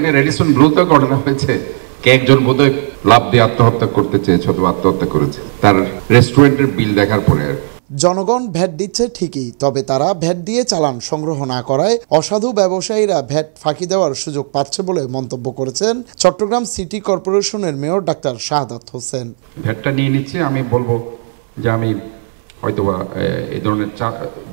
এখানে রেডিসন ব্লুতে ঘটনা হয়েছে, কে একজন বোধহয় লাভ দিয়ে আত্মহত্যা করতে চেয়েছে অথবা আত্মহত্যা করেছে তার রেস্টুরেন্টের বিল দেখার পরে। জনগণ ভ্যাট দিচ্ছে ঠিকই, তবে তারা ভ্যাট দিয়ে চালান সংগ্রহ না করায় অসাধু ব্যবসায়ীরা ভ্যাট ফাঁকি দেওয়ার সুযোগ পাচ্ছে বলে মন্তব্য করেছেন চট্টগ্রাম সিটি কর্পোরেশনের মেয়র ডাক্তার শাহাদাত হোসেন। ভ্যাটটা নিয়ে নিচ্ছে, আমি বলবো যে আমি হয়তোবা এই ধরনের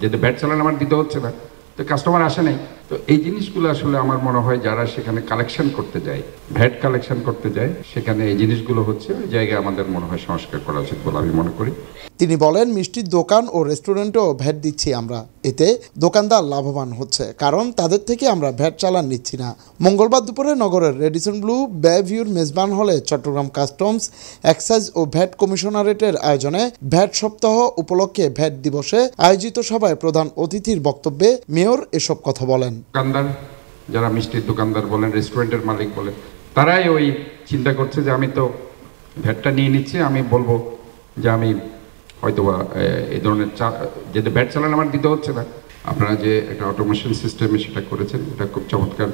যেটা ভ্যাট চালান আমার দিতে হচ্ছে না, তো কাস্টমার আসে নাই। তো এই জিনিসগুলো আসলে আমার মনে হয় যারা সেখানে কালেকশন করতে যায়, ভ্যাট কালেকশন করতে যায়, সেখানে এই জিনিসগুলো হচ্ছে, ওই জায়গায় আমাদের মনে হয় সংস্কার করা উচিত বলে আমি মনে করি। তিনি বলেন, মিষ্টির দোকান ও রেস্টুরেন্টেও ভ্যাট দিচ্ছি আমরা, এতে দোকানদার লাভবান হচ্ছে, কারণ তাদের থেকে আমরা ভ্যাট চালান নিচ্ছি না। মঙ্গলবার দুপুরে নগরের রেডিসন ব্লু বেভিউর মেজবান হলে চট্টগ্রাম কাস্টমস, এক্সাইজ ও ভ্যাট কমিশনারেটের আয়োজনে ভ্যাট সপ্তাহ উপলক্ষে ভ্যাট দিবসে আয়োজিত সভায় প্রধান অতিথির বক্তব্যে মেয়র এসব কথা বলেন। দোকানদার, যারা মিষ্টির দোকানদার বলেন, রেস্টুরেন্টের মালিক বলেন, তারাই ওই চিন্তা করছে যে আমি তো ভ্যাটটা নিয়ে নিচ্ছি, আমি বলবো যে আমি হয়তোবা এই ধরনের যেটা ভ্যাট চালান আমার দিতে হচ্ছে না। আপনারা যে একটা অটোমেশন সিস্টেমে সেটা করেছেন, এটা খুব চমৎকার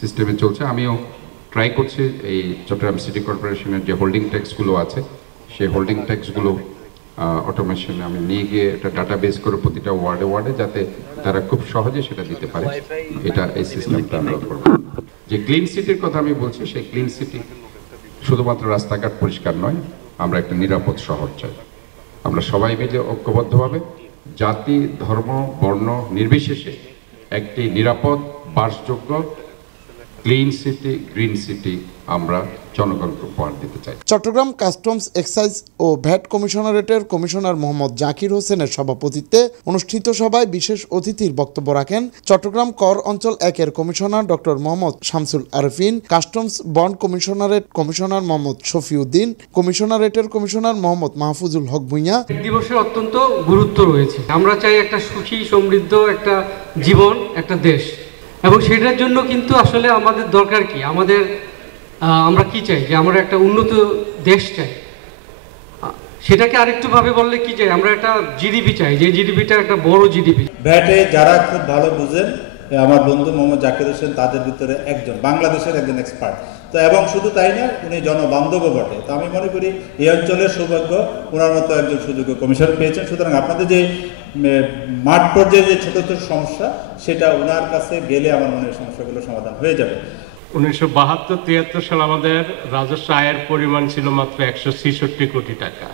সিস্টেমে চলছে। আমিও ট্রাই করছি এই চট্টগ্রাম সিটি কর্পোরেশনের যে হোল্ডিং ট্যাক্সগুলো আছে, সেই হোল্ডিং ট্যাক্সগুলো অটোমেশনে আমি নিয়ে গিয়ে একটা ডাটা বেস করে প্রতিটা ওয়ার্ডে ওয়ার্ডে, যাতে তারা খুব সহজে সেটা দিতে পারে। এটা এই সিস্টেমটা আমরা করবো। যে ক্লিন সিটির কথা আমি বলছি, সেই ক্লিন সিটি শুধুমাত্র রাস্তাঘাট পরিষ্কার নয়, আমরা একটা নিরাপদ শহর চাই। আমরা সবাই মিলে ঐক্যবদ্ধভাবে জাতি, ধর্ম, বর্ণ নির্বিশেষে একটি নিরাপদ, বাসযোগ্য, ক্লিন সিটি, গ্রিন সিটি আমরা জনগণকে উপহার দিতে চাই। চট্টগ্রাম কাস্টমস, এক্সাইজ ও ভ্যাট কমিশনারেটের কমিশনার মোহাম্মদ জাকির হোসেনের সভাপতিত্বে অনুষ্ঠিত সভায় বিশেষ অতিথির বক্তব্য রাখেন চট্টগ্রাম কর অঞ্চল 1-এর commissioner doctor Mohammad Shamsul Arfin, customs bond commissionerate commissioner Mohammad Shafiuddin, কমিশনারেটের কমিশনার মোহাম্মদ মাহফুজুল হক ভুঁইয়া। দিবসের অত্যন্ত গুরুত্ব রয়েছে। আমরা চাই একটা সুখী, সমৃদ্ধ একটা জীবন, একটা দেশ, এবং সেটার জন্য কিন্তু আসলে আমাদের দরকার কি, আমরা কি চাই, যে আমরা একটা উন্নত দেশ চাই। সেটাকে আরেকটু ভাবে বললে কি চাই, আমরা একটা জিডিপি চাই, যে জিডিপিটা একটা বড় জিডিপি। ভ্যাটে যারা খুব ভালো বুঝেন, আমার বন্ধু মোহাম্মদ জাকির হোসেন তাদের ভিতরে একজন, বাংলাদেশের একজন এক্সপার্ট। তো এবং শুধু তাই না, উনি জনবান্ধবও বটে। তো আমি মনে করি এই অঞ্চলের সৌভাগ্য, ওনার মতো একজন সুযোগ্য কমিশন পেয়েছেন। সুতরাং আপনাদের যে মাঠ পর্যায়ে যে ছোট ছোট সমস্যা, সেটা ওনার কাছে গেলে আমার মনে হয় সমস্যাগুলো সমাধান হয়ে যাবে। 1972-73 সালে আমাদের রাজস্ব আয়ের পরিমাণ ছিল মাত্র 166 কোটি টাকা,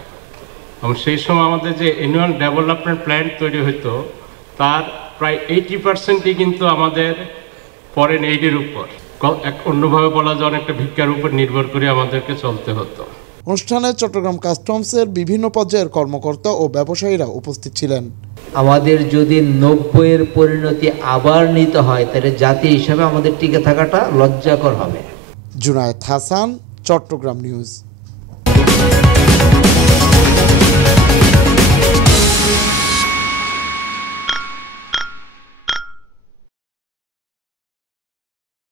এবং সেই সময় আমাদের যে অ্যানুয়াল ডেভেলপমেন্ট প্ল্যান তৈরি হতো, তার প্রায় 80%ই কিন্তু আমাদের ফরেন এইডের উপর, অন্যভাবে বলা যায় অনেকটা ভিক্ষার উপর নির্ভর করে আমাদেরকে চলতে হতো। অনুষ্ঠানে চট্টগ্রাম কাস্টমসের বিভিন্ন পর্যায়ের কর্মকর্তা ও ব্যবসায়ীরা উপস্থিত ছিলেন। আমাদের যদি 90-এর পরিণতি আবার নিতে হয়, তাহলে জাতি হিসাবে আমাদের টিকে থাকাটা লজ্জাকর হবে। জুনায়েদ হাসান, চট্টগ্রাম নিউজ।